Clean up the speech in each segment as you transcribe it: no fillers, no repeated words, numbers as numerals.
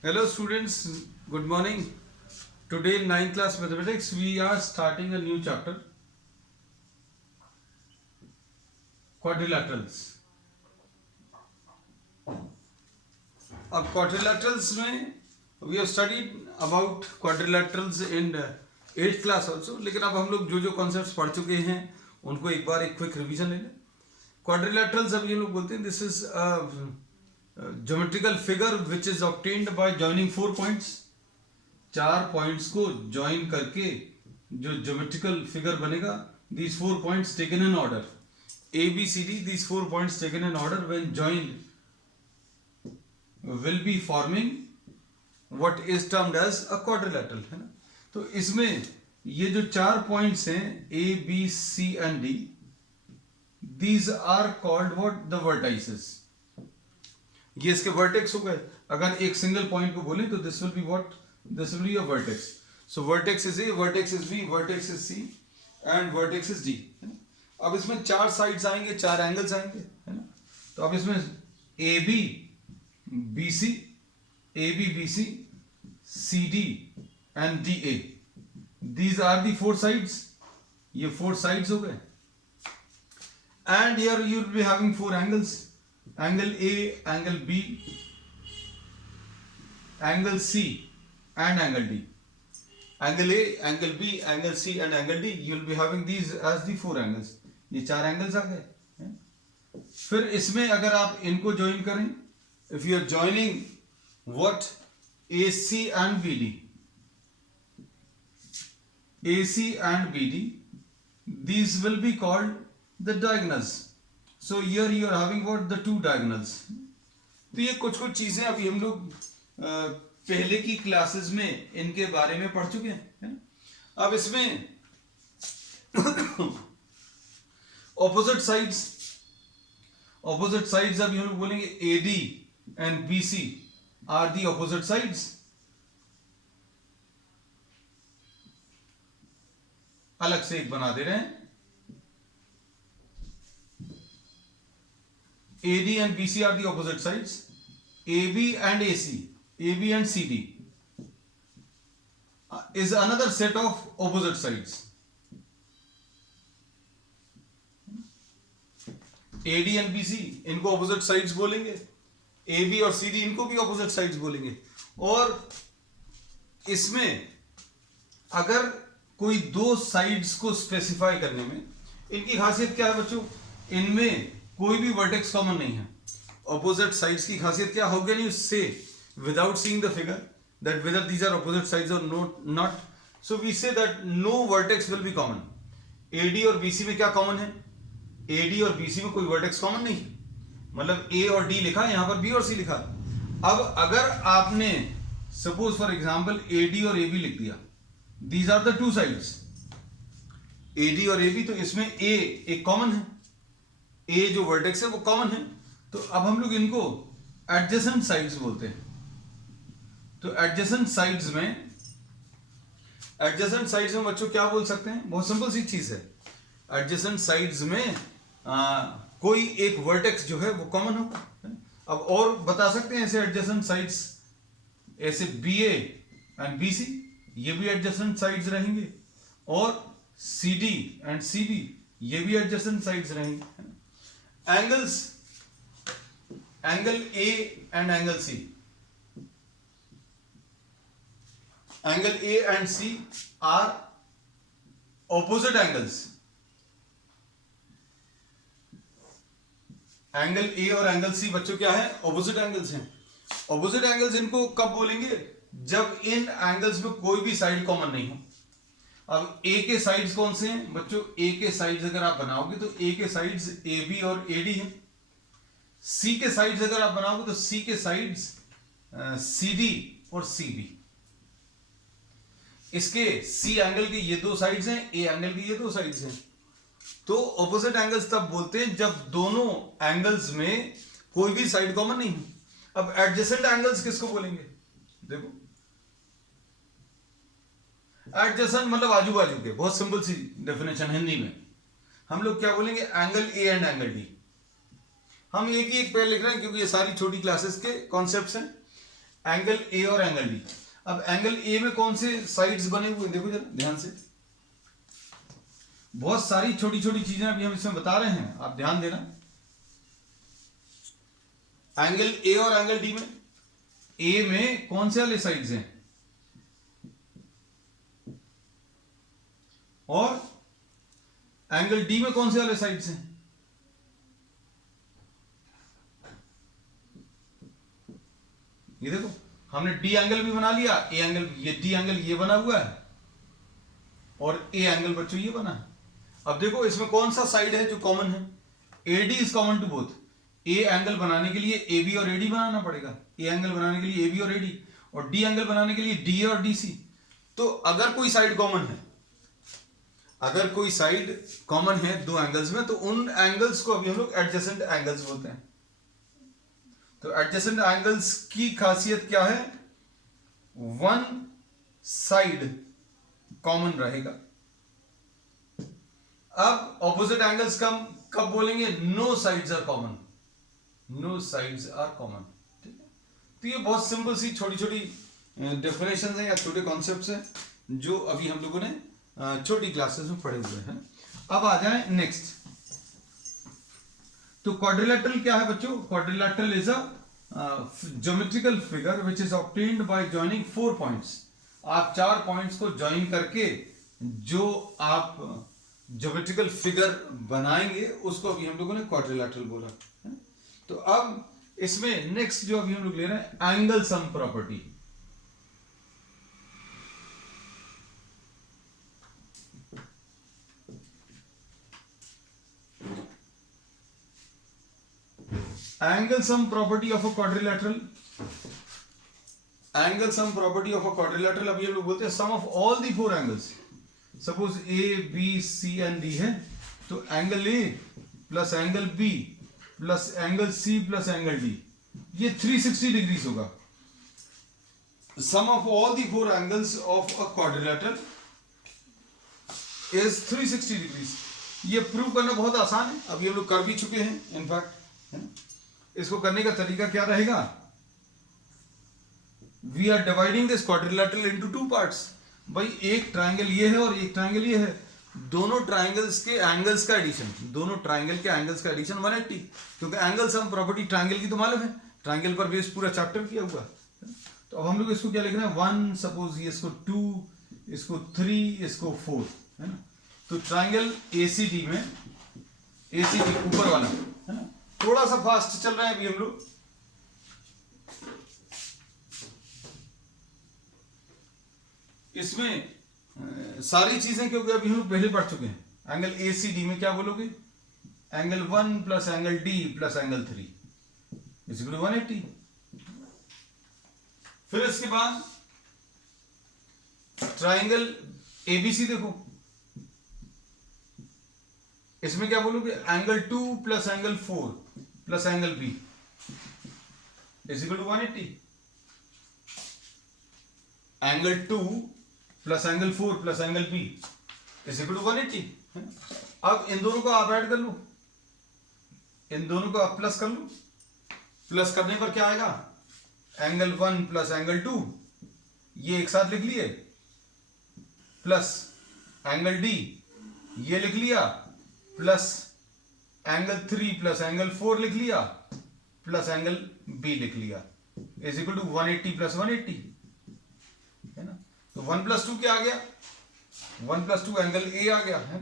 Hello students, good morning. Today in 9th class mathematics we are starting a new chapter, quadrilaterals. अब quadrilaterals में we have studied about quadrilaterals in 8th class also, लेकिन अब हम लोग जो जो concepts पढ़ चुके हैं उनको एक बार एक quick revision ले लें. Quadrilaterals अब ये लोग बोलते हैं this is a geometrical figure which is obtained by joining 4 points. 4 points को ज्वाइन करके जो ज्योमेट्रिकल फिगर बनेगा, these 4 points taken in order, A B C D, these 4 points taken in order when joined will be forming what is termed as a quadrilateral, है ना. तो इसमें ये जो 4 पॉइंट्स हैं A B C and D, these are called what, the vertices. ये इसके vertex हो गए. अगर एक सिंगल पॉइंट को बोलें तो this will be what, this will be a vertex. So vertex is A, vertex is B, vertex is C and vertex is D, है ना. अब इसमें 4 साइड्स आएंगे, 4 एंगल्स आएंगे, है ना. तो अब इसमें AB BC, AB BC, CD and DA, these are the 4 sides. ये 4 sides हो गए. And here you will be having 4 angles, angle A, angle B, angle C and angle D. Angle A, angle B, angle C and angle D, you will be having these as the 4 angles. ये 4 angles आ गए. फिर इसमें अगर आप इनको join करें, if you are joining what, AC and BD, AC and BD, these will be called the diagonals. So here you are having what, the 2 diagonals. तो ये कुछ कुछ चीजें अभी हम लोग पहले की क्लासेस में इनके बारे में पढ़ चुके हैं, है ना. अब इसमें ऑपोजिट साइड्स अभी हम लोग बोलेंगे AD and BC are the opposite sides. अलग से एक बना दे रहे हैं. AD and BC are the opposite sides. AB and AC, AB and CD is another set of opposite sides. AD and BC इनको opposite sides बोलेंगे, AB और CD इनको भी opposite sides बोलेंगे. और इसमें अगर कोई 2 sides को specify करने में इनकी खासियत क्या है बच्चों, इनमें कोई भी वर्टेक्स कॉमन नहीं है. ऑपोजिट साइड्स की खासियत क्या हो गया, नहीं उससे without seeing the figure that whether these are opposite sides और not, so we say that no vertex will be common. AD और बीसी में क्या कॉमन है, एडी और बीसी में कोई वर्टेक्स कॉमन नहीं, मतलब ए और डी लिखा, यहां पर बी और सी लिखा. अब अगर आपने सपोज फॉर एग्जांपल एडी और एबी लिख दिया, these are the 2 sides, AD और एबी, तो इसमें ए एक कॉमन है, ए जो वर्टेक्स है वो कॉमन है. तो अब हम लोग इनको एडजेसेंट साइड्स बोलते हैं. तो एडजेसेंट साइड्स में बच्चों क्या बोल सकते हैं, बहुत सिंपल सी चीज है. एडजेसेंट साइड्स में कोई एक वर्टेक्स जो है वो कॉमन होगा. अब और बता सकते हैं ऐसे एडजेसेंट साइड्स, ऐसे BA एंड BC ये भी एडजेसेंट साइड्स रहेंगे, और CD एंड CB ये भी एडजेसेंट साइड्स रहेंगे. Angles, angle A and angle C, angle A and C are opposite angles. Angle A और एंगल C बच्चों क्या है, ऑपोजिट एंगल्स हैं. ऑपोजिट एंगल्स इनको कब बोलेंगे, जब इन एंगल्स में कोई भी साइड कॉमन नहीं हो. अब A के साइड्स कौन से हैं बच्चों, A के साइड्स अगर आप बनाओगे तो A के साइड्स AB और AD हैं. C के साइड्स अगर आप बनाओगे तो C के साइड्स CD और CB. इसके C एंगल के ये 2 साइड्स हैं, A एंगल की ये 2 साइड्स हैं. तो ऑपोजिट एंगल्स तब बोलते हैं जब दोनों एंगल्स में कोई भी साइड कॉमन नहीं हो. अब एडजेसेंट एंगल्स किसको बोलेंगे, देखो एडजेसेंट मतलब आजू बाजू के, बहुत सिंपल सी डेफिनेशन हिंदी में हम लोग क्या बोलेंगे, angle A and angle D. हम एक ही एक पेयर लिख रहे हैं क्योंकि ये सारी छोटी क्लासेस के कॉन्सेप्ट्स हैं. एंगल ए और एंगल डी। अब एंगल ए में कौन से साइड्स बने हुए देखो जरा ध्यान से, बहुत सारी छोटी छोटी चीजें अभी हम इसमें बता रहे हैं, आप ध्यान देना। एंगल ए और एंगल डी में, ए में कौन से वाले साइड्स हैं और एंगल डी में कौन से वाले साइड्स हैं? ये देखो हमने डी एंगल भी बना लिया, ए एंगल, ये डी एंगल ये बना हुआ है और ए एंगल बच्चों ये बना है। अब देखो इसमें कौन सा साइड है जो कॉमन है? AD is common to both. A angle बनाने के लिए ए बी और एडी बनाना पड़ेगा, ए एंगल बनाने के लिए ए बी और एडी, और डी एंगल बनाने के लिए डी ए और डी सी। तो अगर कोई साइड कॉमन है, अगर कोई साइड कॉमन है दो एंगल्स में, तो उन एंगल्स को अभी हम लोग एडजेसेंट एंगल्स बोलते हैं। तो एडजेसेंट एंगल्स की खासियत क्या है? वन साइड कॉमन रहेगा। अब ऑपोजिट एंगल्स कब बोलेंगे? No sides are common, no sides are common. ठीक है, तो ये बहुत सिंपल सी छोटी छोटी डेफिनेशन है या छोटे कॉन्सेप्ट्स हैं जो अभी हम लोगों ने छोटी क्लासेस में पढ़े हुए हैं। अब आ जाए नेक्स्ट। तो क्वाड्रिलेटरल क्या है बच्चों? Quadrilateral is a geometrical figure which is obtained by joining 4 points. आप 4 पॉइंट्स को ज्वाइन करके जो आप ज्योमेट्रिकल फिगर बनाएंगे उसको अभी हम लोगों ने क्वाड्रिलेटरल बोला है। तो अब इसमें नेक्स्ट जो अभी हम लोग ले रहे हैं angle sum property. Angle sum property of a quadrilateral, angle sum property of a quadrilateral अभी हम लोग बोलते हैं sum of all the 4 angles। Suppose A B C and D है, तो angle A plus angle B plus angle C plus angle D ये 360 degrees होगा। Sum of all the 4 angles of a quadrilateral is 360 degrees. ये prove करना बहुत आसान है, अभी हम लोग कर भी चुके हैं इनफैक्ट, है ना। इसको करने का तरीका क्या रहेगा? We are dividing this quadrilateral into 2 parts. भाई एक ट्राइंगल ये है और एक ट्राइंगल ये है, दोनों ट्राइंगल्स के एंगल्स का एडिशन, दोनों ट्राइंगल के एंगल्स का एडिशन 180, क्योंकि एंगल सम प्रॉपर्टी ट्राइंगल की तो मालूम है, ट्राइंगल पर बेस पूरा चैप्टर किया हुआ है। तो अब हम लोग इसको क्या लिख रहे हैं? 1, सपोज ये इसको 2, इसको 3, इसको 4, है ना। तो ट्राइंगल एसीडी में, एसीडी ऊपर वाला, है ना, थोड़ा सा फास्ट चल रहा है अभी हम लोग। इसमें सारी चीजें क्योंकि अभी हम लोग पहले पढ़ चुके हैं। एंगल एसीडी में क्या बोलोगे? Angle 1 plus angle D plus angle 3 is equal to 180। फिर इसके बाद ट्राइंगल एबीसी देखो, इसमें क्या बोलोगे? Angle 2 plus angle 4 plus angle B is equal to 180। Angle 2 plus angle 4 plus angle B is equal to 180। अब इन दोनों को आप ऐड कर लो, इन दोनों को आप प्लस कर लो। प्लस करने पर क्या आएगा? एंगल 1 प्लस एंगल 2 ये एक साथ लिख लिए, प्लस एंगल डी ये लिख लिया, प्लस एंगल 3 प्लस एंगल 4 लिख लिया, प्लस एंगल बी लिख लिया, इज इक्वल टू 180 प्लस 180, है ना। तो 1 प्लस 2 क्या आ गया? 1 प्लस 2 एंगल ए आ गया है,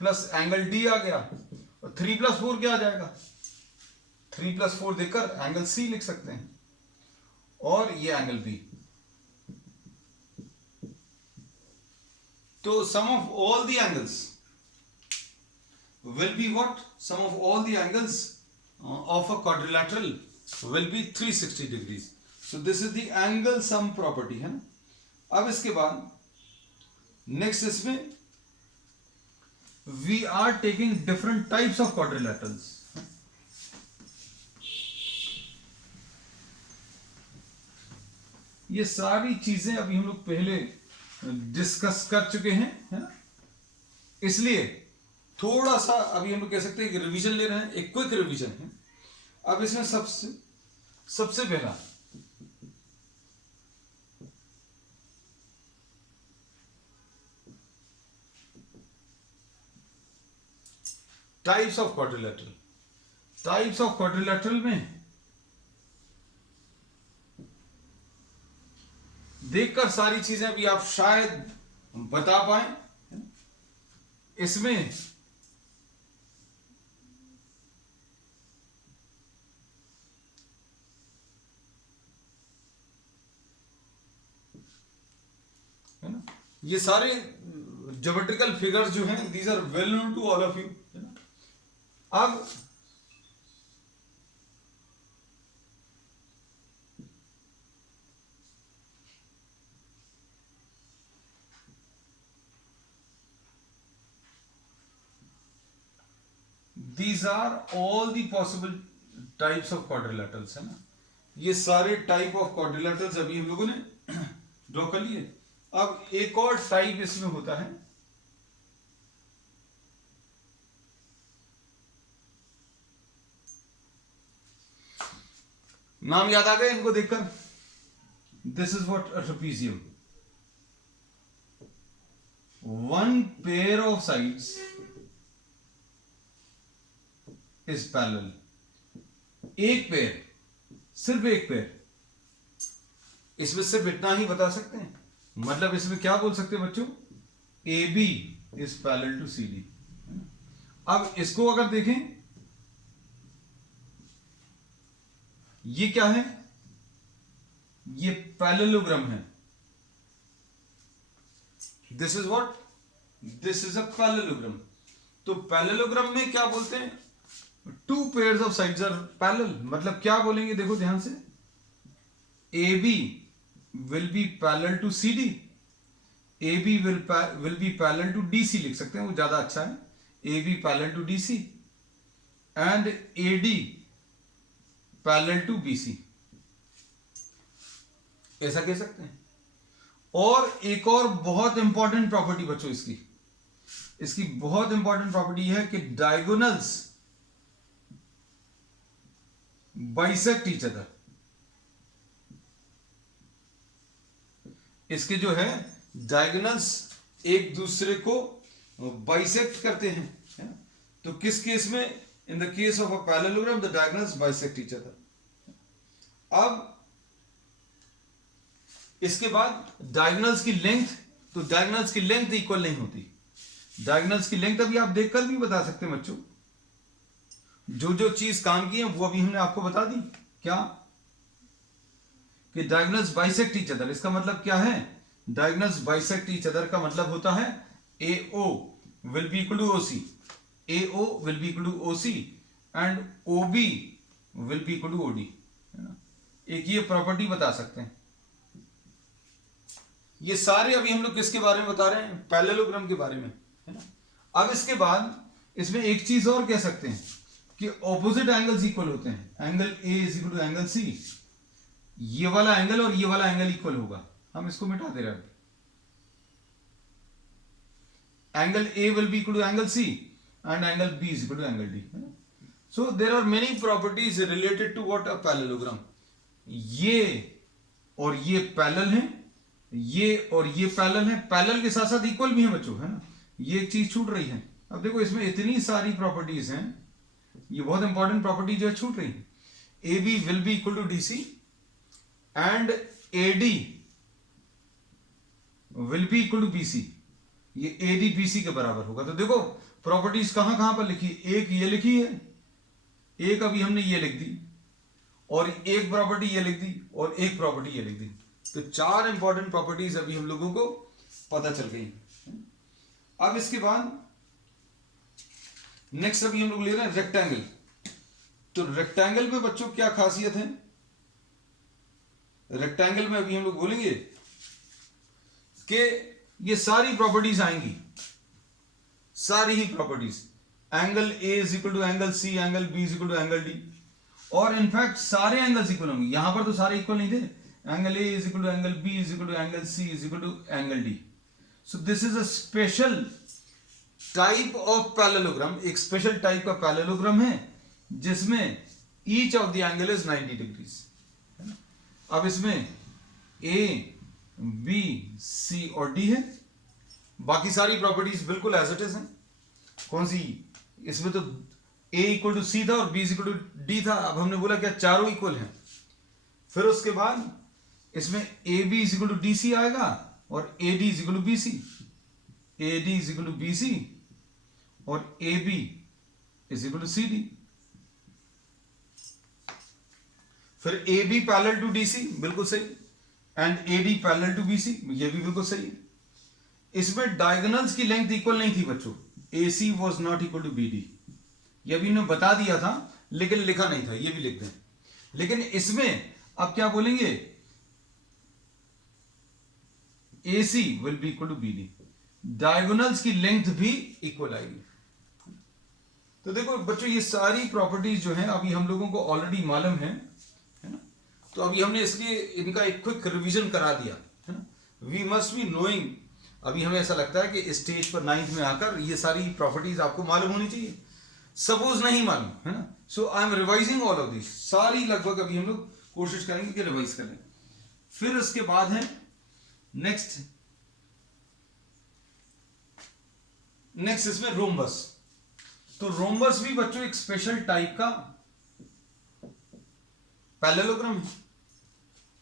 प्लस एंगल डी आ गया, और 3 प्लस 4 क्या आ जाएगा? 3 प्लस 4 देखकर एंगल सी लिख सकते हैं, और ये एंगल बी। तो sum of all the angles will be what? Sum of all the angles of a quadrilateral will be 360 degrees. So this is the angle sum property, है ना। अब इसके बाद next इसमें we are taking different types of quadrilaterals. ये सारी चीजें अभी हम लोग पहले डिस्कस कर चुके हैं, है ना। इसलिए थोड़ा सा अभी हम लोग कह सकते हैं कि रिवीजन ले रहे हैं, एक क्विक रिवीजन है। अब इसमें सबसे पहला types of quadrilateral, types of quadrilateral में देखकर सारी चीजें अभी आप शायद बता पाए। इसमें है ना, ये सारे ज्योमेट्रिकल फिगर्स जो हैं these are well known to all of you, है ना। अब these are all the possible types of quadrilaterals, है ना। ये सारे टाइप ऑफ क्वाड्रिलेटरल्स अभी हम लोगों ने ड्रॉ कर लिए। अब एक और टाइप इसमें होता है, नाम याद आ गए इनको देखकर? This is what a trapezium, one pair of sides is parallel, एक पेयर, सिर्फ एक पेयर। इसमें सिर्फ इतना ही बता सकते हैं, मतलब इसमें क्या बोल सकते हैं बच्चों? A B is parallel to C D. अब इसको अगर देखें, ये क्या है? ये पैरेललोग्राम है। This is what? This is a parallelogram. तो पैरेललोग्राम में क्या बोलते हैं? Two pairs of sides are parallel. मतलब क्या बोलेंगे, देखो ध्यान से, A B will be parallel to C D, A B will be parallel to D C लिख सकते हैं, वो ज्यादा अच्छा है। A B parallel to D C and A D parallel to B C, ऐसा कह सकते हैं। और एक और बहुत इंपॉर्टेंट प्रॉपर्टी बच्चों इसकी बहुत इंपॉर्टेंट प्रॉपर्टी है कि डायगोनल्स बाइसेक्ट ईच अदर। इसके जो है डायगोनल्स एक दूसरे को बाइसेक्ट करते हैं, है ना? तो किस केस में? In the case of a parallelogram the diagonals bisect each other. अब इसके बाद डायगोनल्स की लेंथ, तो डायगोनल्स की लेंथ इक्वल नहीं होती। डायगोनल्स की लेंथ अभी आप देखकर भी बता सकते हैं बच्चों, जो चीज काम की है वो अभी हमने आपको बता दी। क्या? कि डायगोनल्स बाइसेक्ट ईच अदर। इसका मतलब क्या है? डायगोनल्स बाइसेक्ट ईच अदर का मतलब होता है AO will be equal to OC, AO will be equal to OC and OB will be equal to OD, है ना। एक ये प्रॉपर्टी बता सकते हैं। ये सारे अभी हम लोग किसके बारे में बता रहे हैं? पैरेललोग्राम के बारे में, है ना। अब इसके बाद इसमें एक चीज और कह सकते हैं कि ऑपोजिट एंगल्स इक्वल होते हैं। Angle A is equal to angle C, ये वाला एंगल और ये वाला एंगल इक्वल होगा। हम इसको मिटा दे रहे हैं। Angle A will be equal to angle C and angle B is equal to angle D। So there are many properties related to what? A parallelogram. ये और ये पैरेलल है, ये और ये पैरेलल है, पैरेलल के साथ साथ इक्वल भी है बच्चों, है ना। ये एक चीज छूट रही है। अब देखो इसमें इतनी सारी प्रॉपर्टीज हैं, ये बहुत इंपॉर्टेंट प्रॉपर्टी जो है छूट रही है। A B will be equal to D C and A D will be equal to B C, ये ए डी बी सी के बराबर होगा। तो देखो प्रॉपर्टीज कहां कहां पर लिखी, एक ये लिखी है, एक अभी हमने ये लिख दी, और एक प्रॉपर्टी ये लिख दी, और एक प्रॉपर्टी ये लिख दी। तो चार इंपॉर्टेंट प्रॉपर्टीज अभी हम लोगों को पता चल गई। अब इसके बाद नेक्स्ट अभी हम लोग ले रहे हैं रेक्टेंगल। तो रेक्टेंगल में बच्चों क्या खासियत है? रेक्टेंगल में अभी हम लोग बोलेंगे कि ये सारी प्रॉपर्टीज आएंगी, सारी ही properties. Angle A is equal to angle C, angle B is equal to angle D, और इनफैक्ट सारे एंगल्स इक्वल होंगे। यहां पर तो सारे इक्वल नहीं थे। Angle A is equal to angle B is equal to angle C is equal to angle D। So this is a special type of parallelogram. एक स्पेशल टाइप का पैरेललोग्राम है जिसमें each of the angle is 90 degrees. अब इसमें A, B, C और D है। बाकी सारी प्रॉपर्टीज बिल्कुल एज इट इज हैं। कौन सी? इसमें तो a इक्वल टू सी था और b इक्वल टू डी था। अब हमने बोला क्या चारों इक्वल हैं। फिर उसके बाद इसमें A B is equal to D C आएगा और A D is equal to B C, A D is equal to B C और A B is equal to C D. फिर A B parallel to D C, बिल्कुल सही, and A D parallel to B C, ये भी बिल्कुल सही है। इसमें डायगोनल्स की लेंथ इक्वल नहीं थी बच्चों, A C was not equal to B D, ये भी इन्होंने बता दिया था लेकिन लिखा नहीं था, ये भी लिख दें। लेकिन इसमें अब क्या बोलेंगे, A C will be equal to B D, diagonals की लेंथ भी इक्वल आएगी। तो देखो बच्चों ये सारी प्रॉपर्टीज जो हैं अभी हम लोगों को ऑलरेडी मालूम है ना। तो अभी हमने इसलिए इनका एक क्विक रिवीजन करा दिया है ना। वी मस्ट बी नोइंग, अभी हमें ऐसा लगता है कि स्टेज पर 9th में आकर ये सारी प्रॉपर्टीज आपको मालूम होनी चाहिए, सपोज नहीं मालूम है ना। So I am revising all of this, सारी लगभग अभी हम लोग कोशिश करेंगे कि रिवाइज करें। फिर उसके बाद है नेक्स्ट इसमें रोम्बस। तो रोम्बस भी बच्चों एक स्पेशल टाइप का पैरेललोग्राम है।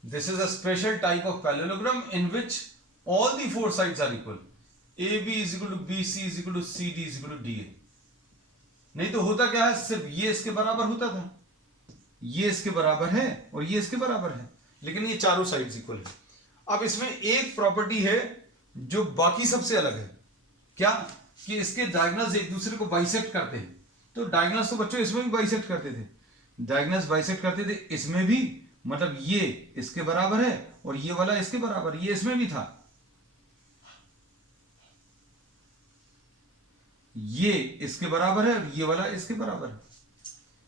This is a special type of parallelogram in which all the 4 sides are equal, A B is equal to B C is equal to C D is equal to D A. नहीं तो होता क्या है, सिर्फ ये इसके बराबर होता था, ये इसके बराबर है और ये इसके बराबर है, लेकिन ये चारों साइड्स इक्वल है। अब इसमें एक प्रॉपर्टी है जो बाकी सबसे अलग है, क्या कि इसके डायगोनल्स एक दूसरे को बाइसेक्ट करते हैं। तो डायगोनल्स तो बच्चों इसमें भी बाइसेक्ट करते थे, डायगोनल्स बाइसेक्ट करते थे इसमें भी, मतलब ये इसके बराबर है और ये वाला इसके बराबर, ये इसमें भी था, ये इसके बराबर है और ये वाला इसके बराबर है।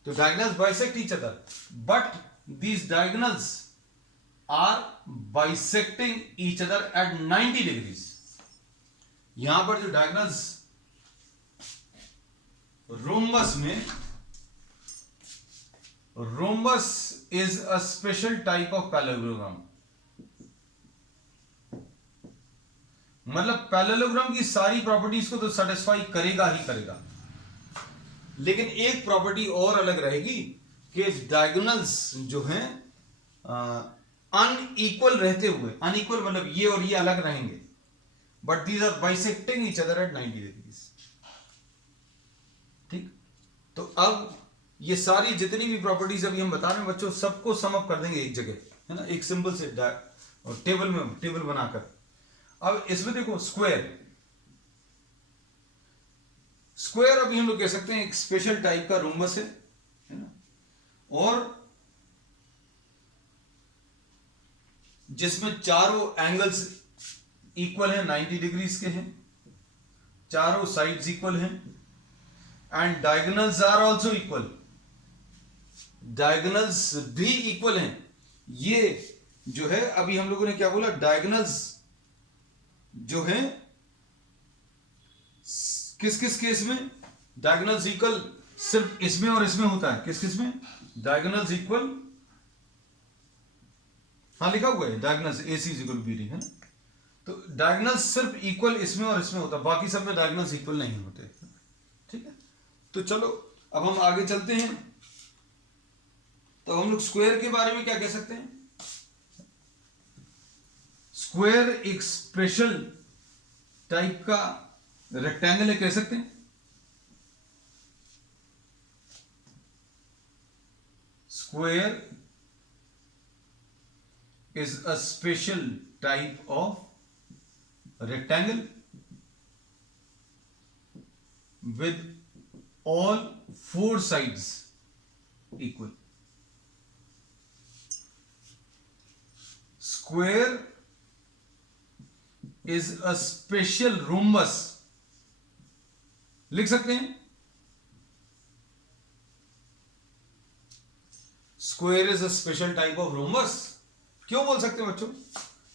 तो diagonals bisect each other, but these diagonals are bisecting each other at 90 degrees. यहां पर जो डायगोनल्स रोम्बस में, rhombus is a special type of parallelogram, मतलब पैरेललोग्राम की सारी प्रॉपर्टीज को तो सेटिस्फाई करेगा ही करेगा, लेकिन एक प्रॉपर्टी और अलग रहेगी कि डायगोनल्स जो हैं अनइक्वल रहते हुए, अनइक्वल मतलब ये और ये अलग रहेंगे, but these are bisecting each other at 90 degrees. ठीक, तो अब ये सारी जितनी भी प्रॉपर्टीज अभी हम बता रहे हैं बच्चों, सबको सम अप कर देंगे एक जगह, है ना, एक सिंपल से और टेबल बनाकर। अब इसमें देखो स्क्वायर अभी हम लोग कह सकते हैं एक स्पेशल टाइप का रोम्बस है ना, और जिसमें चारों एंगल्स इक्वल हैं, 90 डिग्रीज के हैं, चारों साइड्स इक्वल हैं, and diagonals are also equal, diagonals भी इक्वल हैं। ये जो है अभी हम लोगों ने क्या बोला, डायगोनल्स जो है किस किस केस में डायगोनल्स इक्वल सिर्फ इसमें और इसमें होता है, किस किस में डायगोनल्स इक्वल, हाँ लिखा हुआ है diagonals A C is equal B D, है ना। तो डायगोनल्स सिर्फ इक्वल इसमें और इसमें होता है, बाकी सब में डायगोनल्स इक्वल नहीं होते। ठीक है, तो चलो अब हम आगे चलते हैं। तो हम लोग स्क्वायर के बारे में क्या कह सकते हैं, स्क्वायर एक स्पेशल टाइप का रेक्टेंगल है, कह सकते हैं। Square is a special type of rectangle with all 4 sides equal. Square is a special rhombus, लिख सकते हैं square is a special type of rhombus. क्यों बोल सकते हैं बच्चों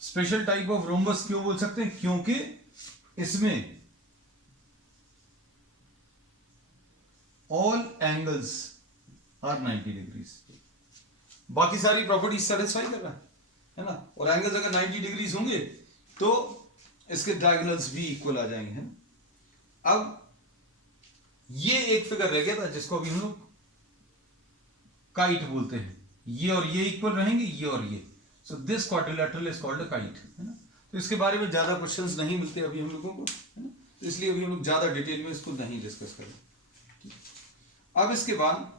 स्पेशल टाइप ऑफ रोम्बस, क्यों बोल सकते हैं, क्योंकि इसमें ऑल एंगल्स आर 90 डिग्रीज, बाकी सारी प्रॉपर्टीज सेटिस्फाई कर रहा है ना, और एंगल्स अगर 90 डिग्रीज होंगे तो इसके डायगोनल्स भी इक्वल आ जाएंगे, है ना। अब ये एक फिगर रह गया था जिसको अभी हम लोग काइट बोलते हैं, ये और ये इक्वल रहेंगे, ये और ये, so this quadrilateral is called a kite, है ना। तो इसके बारे में ज्यादा क्वेश्चंस नहीं मिलते अभी हम लोगों को, है ना, तो इसलिए अभी हम लोग ज्यादा डिटेल में इसको नहीं डिस्कस करें। अब इसके बाद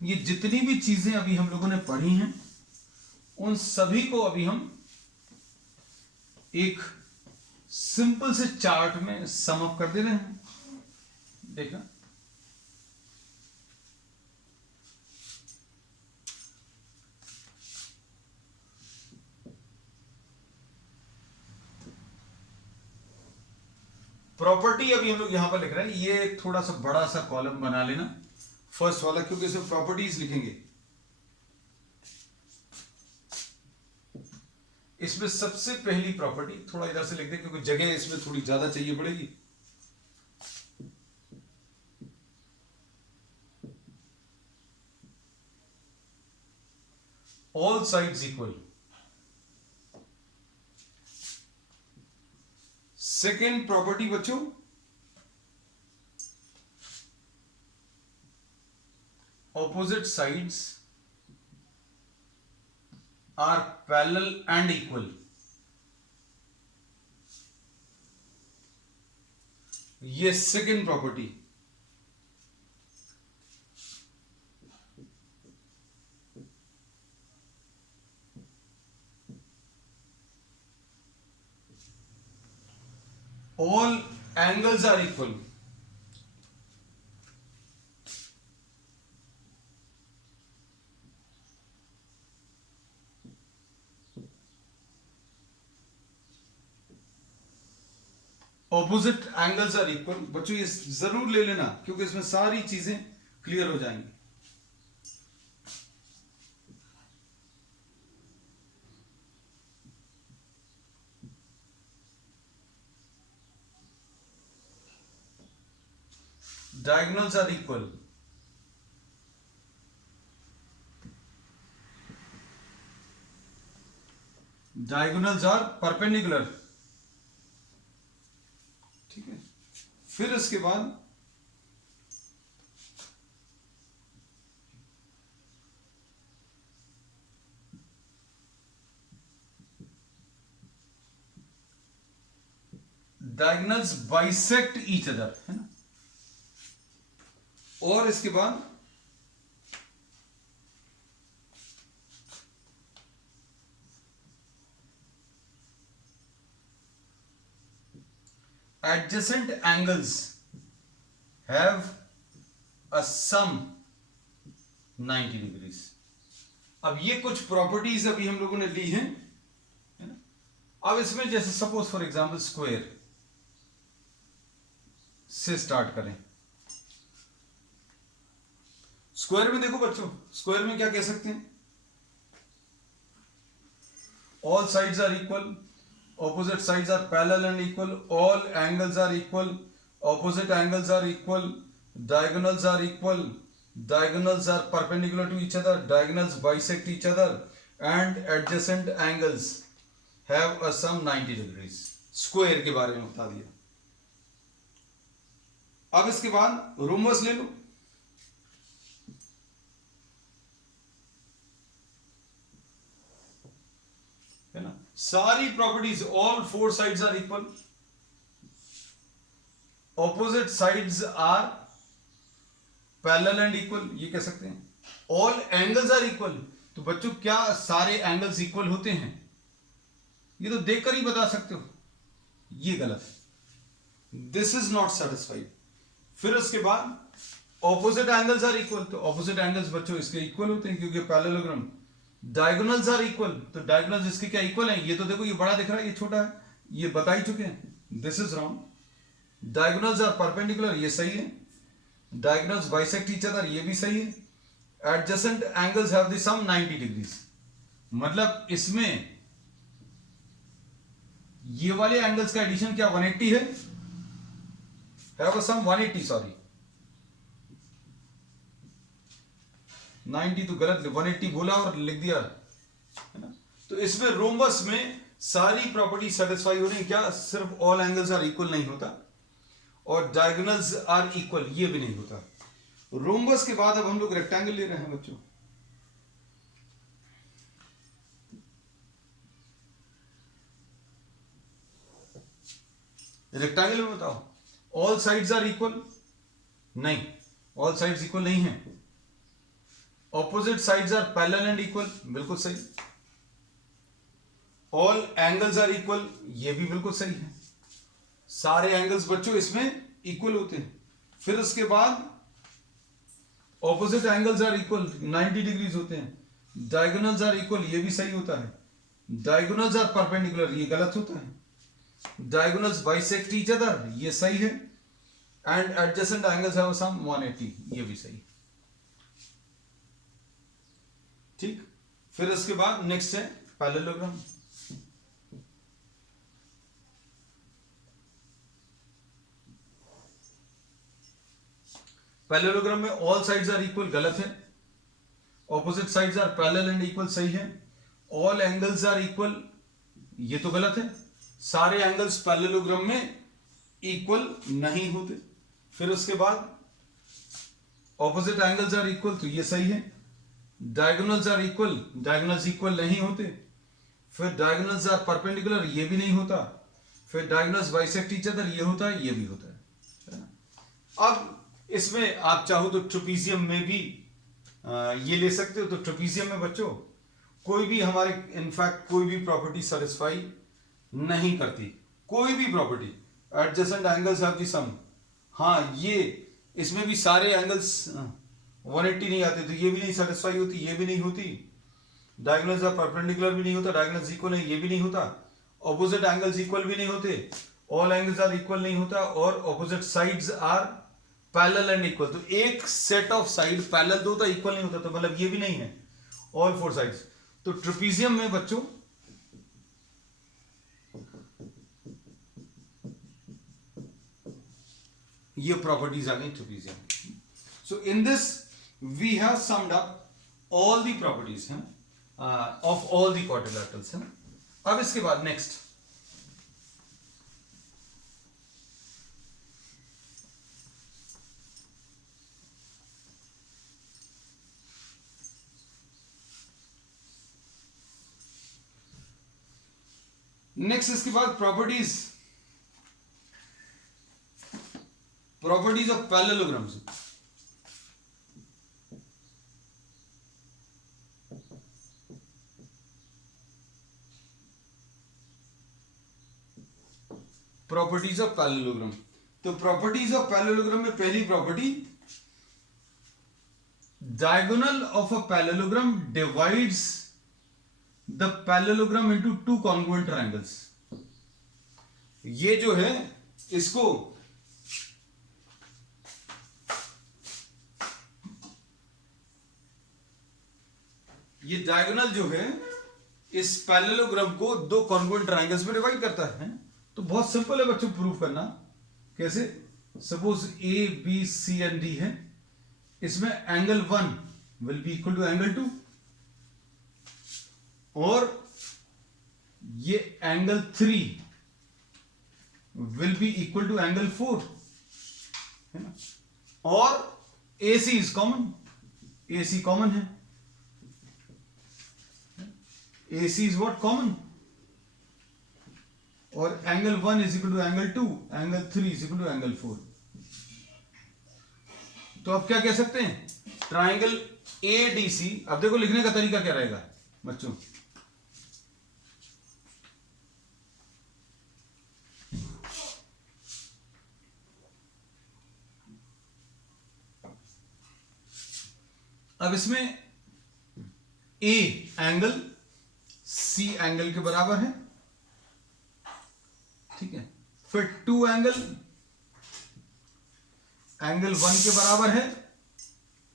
ये जितनी भी चीजें अभी हम लोगों ने पढ़ी हैं उन सभी को अभी हम एक सिंपल से चार्ट में सम अप कर दे रहे हैं। देखना, प्रॉपर्टी अभी हम लोग यहां पर लिख रहे हैं, ये थोड़ा सा बड़ा सा कॉलम बना लेना फर्स्ट वाला, क्योंकि इसमें प्रॉपर्टीज लिखेंगे। इसमें सबसे पहली प्रॉपर्टी थोड़ा इधर से लिख दे क्योंकि जगह इसमें थोड़ी ज्यादा चाहिए पड़ेगी। All sides equal. Second property बच्चों, opposite sides are parallel and equal। ये second property. all angles are equal। Opposite angles are equal. बच्चों ये जरूर ले लेना क्योंकि इसमें सारी चीजें क्लियर हो जाएंगी। Diagonals are equal. Diagonals are perpendicular. ठीक है, फिर इसके बाद डायगोनल्स बाइसेक्ट ईच अदर, है ना। और इसके बाद adjacent angles have a sum 90 degrees। अब ये कुछ प्रॉपर्टीज अभी हम लोगों ने ली हैं, है ना। अब इसमें जैसे सपोज फॉर एग्जांपल स्क्वायर से स्टार्ट करें। स्क्वायर में देखो बच्चों, स्क्वायर में क्या कह सकते हैं, all sides are equal, opposite sides are parallel and equal, all angles are equal, opposite angles are equal, diagonals are equal, diagonals are perpendicular to each other, diagonals bisect each other, and adjacent angles have a sum 90 degrees। Square के बारे में बता दिया। अब इसके बाद rhombus ले लो। है ना, सारी properties, all four sides are equal, opposite sides are parallel and equal, ये कह सकते हैं। ऑल एंगल्स आर इक्वल, तो बच्चों क्या सारे एंगल्स इक्वल होते हैं? ये तो देखकर ही बता सकते हो, ये गलत है, दिस इज नॉट सेटिस्फाइड। फिर उसके बाद ऑपोजिट एंगल्स आर इक्वल, तो ऑपोजिट एंगल्स बच्चों इसके इक्वल होते हैं क्योंकि पैरेललोग्राम। डायगोनल्स आर इक्वल, तो डायगोनल्स इसके क्या इक्वल हैं? ये तो देखो, ये बड़ा दिख रहा है, ये छोटा है, ये बता ही चुके हैं, this is wrong. Diagonals are perpendicular, ये सही है। डायगोनल्स बाइसेक्ट ईच अदर, ये भी सही है। Adjacent angles have the sum 90 degrees, मतलब इसमें ये वाले एंगल्स का एडिशन क्या 180 है, हैव अ सम 180, सॉरी 90 तो गलत, 180 बोला और लिख दिया, है ना। तो इसमें रोम्बस में सारी प्रॉपर्टी सेटिस्फाई हो रही है क्या? सिर्फ ऑल एंगल्स आर इक्वल नहीं होता, और डायगोनल्स आर इक्वल, ये भी नहीं होता। रोम्बस के बाद अब हम लोग रेक्टेंगल ले रहे हैं बच्चों। रेक्टेंगल में बताओ, ऑल साइड्स आर इक्वल, नहीं, ऑल साइड्स इक्वल नहीं है। Opposite sides are parallel and equal, बिल्कुल सही। ऑल एंगल्स आर इक्वल, ये भी बिल्कुल सही है। सारे एंगल्स बच्चों इसमें इक्वल होते हैं। फिर उसके बाद opposite angles are equal, 90 degrees होते हैं। डायगोनल्स आर इक्वल, ये भी सही होता है। डायगोनल्स आर परपेंडिकुलर, ये गलत होता है। डायगोनल्स बाइसेक्ट ईच अदर, ये सही है। And adjacent angles have sum 180, ये भी सही। ठीक, फिर उसके बाद नेक्स्ट है पैरेललोग्राम। पैरेललोग्राम में ऑल साइड्स आर इक्वल गलत है। Opposite sides are parallel and equal सही है। ऑल एंगल्स आर इक्वल, ये तो गलत है। सारे एंगल्स पैरेललोग्राम में इक्वल नहीं होते। फिर उसके बाद ऑपोजिट एंगल्स आर इक्वल, तो ये सही है। Diagonals are equal, diagonals equal नहीं होते। फिर डायगोनल्स आर परपेंडिकुलर, ये भी नहीं होता। फिर डायगोनल्स बाइसेक्ट ईच अदर, ये होता है, ये भी होता है ना। अब इसमें आप चाहो तो ट्रेपीजियम में भी ये ले सकते हो। तो ट्रेपीजियम में बच्चों कोई भी हमारे इनफैक्ट कोई भी प्रॉपर्टी सेटिस्फाई नहीं करती, कोई भी property. Adjacent angles have the sum, हाँ ये इसमें भी सारे एंगल्स 180 नहीं आते, तो ये भी नहीं सेटिस्फाई होती, ये भी नहीं होती। डायगोनल्स आर परपेंडिकुलर भी नहीं होता, डायगोनल्स इक्वल नहीं, ये भी नहीं होता। ऑपोजिट एंगल्स इक्वल भी नहीं होते, ऑल एंगल्स आर इक्वल नहीं होता। और opposite sides are parallel and equal, तो एक सेट ऑफ साइड पैरेलल तो होता, इक्वल नहीं होता, तो मतलब ये भी नहीं है। All four sides. तो ट्रेपीजियम में बच्चों ये प्रॉपर्टीज आ गई trapezium. So in this we have summed up all the properties हैं ऑफ ऑल दी क्वाड्रिलैटरल्स हैं। अब इसके बाद नेक्स्ट इसके बाद properties of parallelograms. Properties of parallelogram. तो प्रॉपर्टीज ऑफ पैरेललोग्राम में पहली property, diagonal of a parallelogram divides the parallelogram into two congruent triangles. ये जो है इसको ये डायगोनल जो है इस पैरेललोग्राम को दो कॉन्ग्रुएंट ट्रायंगल्स में डिवाइड करता है। तो बहुत सिंपल है बच्चों प्रूफ करना। कैसे? Suppose A B C and D है, इसमें angle 1 will be equal to angle 2 और ये angle 3 will be equal to angle 4 है ना। और AC is common, AC common है। AC is what? कॉमन। और angle 1 is equal to angle 2, angle 3 is equal to angle 4। तो अब क्या कह सकते हैं? Triangle ADC। अब देखो लिखने का तरीका क्या रहेगा बच्चों। अब इसमें A एंगल C एंगल के बराबर है, ठीक है। फिर 2 एंगल 1 के बराबर है।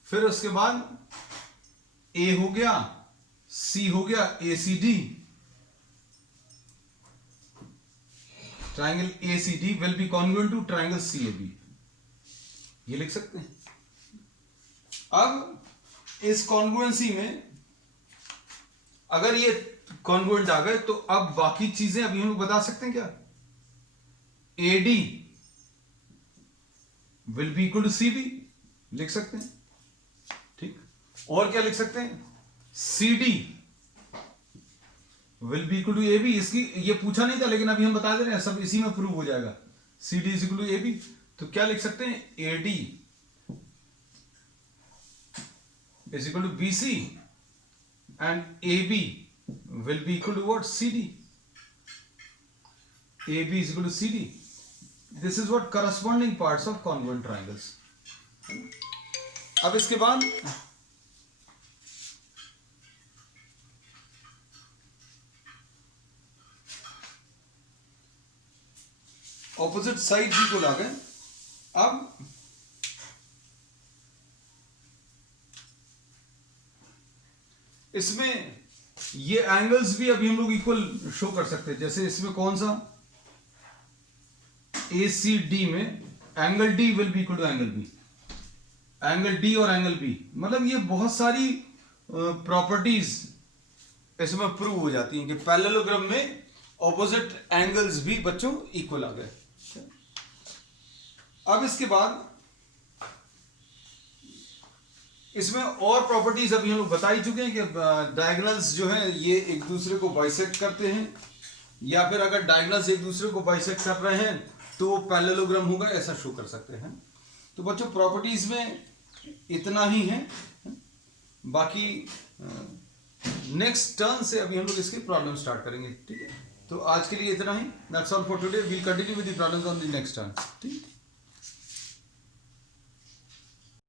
फिर उसके बाद A हो गया, C हो गया, ACD। Triangle ACD will be congruent to triangle CAB। ये लिख सकते हैं। अब इस कॉन्ग्रुएंसी में अगर ये कॉन्ग्रुएंट आ गए तो अब बाकी चीजें अभी हम लोग बता सकते हैं क्या? AD will be equal to C B लिख सकते हैं, ठीक। और क्या लिख सकते हैं, C D will be equal to A B. इसकी ये पूछा नहीं था लेकिन अभी हम बता दे रहे हैं, सब इसी में प्रूव हो जाएगा। C D is equal to A B, तो क्या लिख सकते हैं, A D is equal to B C and A B will be equal to what, C D. A B is equal to C D. This is what corresponding parts of congruent triangles. अब इसके बाद opposite side equal आ गए। अब इसमें ये angles भी अभी हम लोग इक्वल शो कर सकते हैं। जैसे इसमें कौन सा, ए सी डी में angle D will be equal to angle B, angle D और एंगल बी, मतलब ये बहुत सारी प्रॉपर्टीज इसमें प्रूव हो जाती हैं कि पैरेललोग्राम में ऑपोजिट एंगल्स भी बच्चों इक्वल आ गए। अब इसके बाद इसमें और प्रॉपर्टीज अभी हम लोग बता ही चुके हैं कि डायगोनल्स जो है ये एक दूसरे को बाइसेक्ट करते हैं, या फिर अगर डायगोनल्स एक दूसरे को बाइसेक्ट कर रहे हैं तो वो पैरेललोग्राम होगा, ऐसा शो कर सकते हैं। तो बच्चों प्रॉपर्टीज में इतना ही है, बाकी नेक्स्ट टर्न से अभी हम लोग इसके प्रॉब्लम स्टार्ट करेंगे, ठीक है। तो आज के लिए इतना ही, that's all for today, we'll continue with the problems on the next turn, ठीक है।